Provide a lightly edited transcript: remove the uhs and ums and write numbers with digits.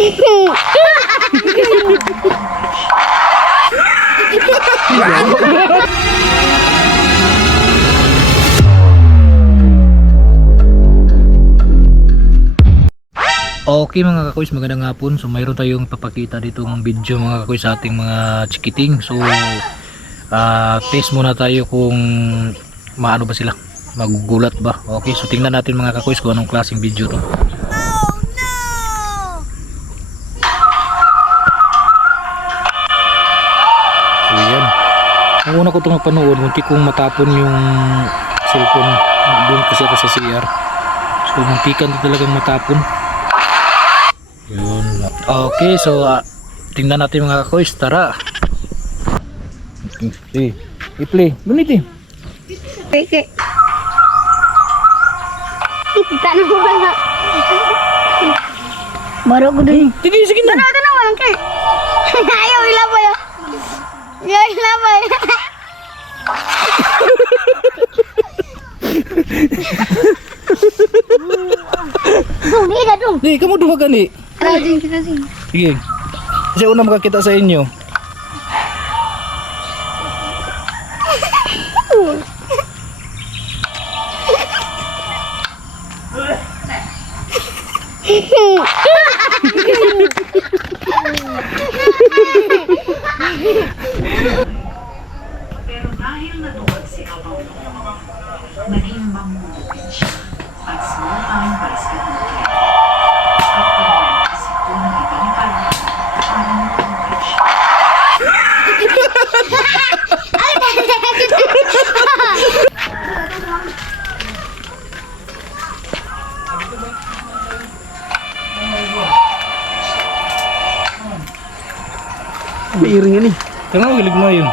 Okay mga kakuis, magandang hapon. So mayroon tayong papakita dito ng video mga kakuis sa ating mga chikiting. So test muna tayo kung maano ba sila, magugulat ba. Okay, so tingnan natin mga kakuis kung anong klaseng video to. So yan, ang una ko itong mapanood, munti kong matapon yung cellphone doon kasi ako sa CR. So muntikan to talagang matapon. Yun. Okay, so tingnan natin mga kakoys, tara. I-play. Bunit eh. Okay. Kita na mo na. Baru ko din. Sige, sige na. Ito na walang kay. Ayaw ilabay. Ayaw ilabay. Hindi na dong. Di, kamu duha gani. Rajin. Sige. Kasi una makakita sa inyo. Pero dahil natuwag si Abaw, naging mamulupin siya at small time basket monkey. At pag-iisip ng ibang parang para matulupin siya. May iring yan eh. Kaya magalig mo yun.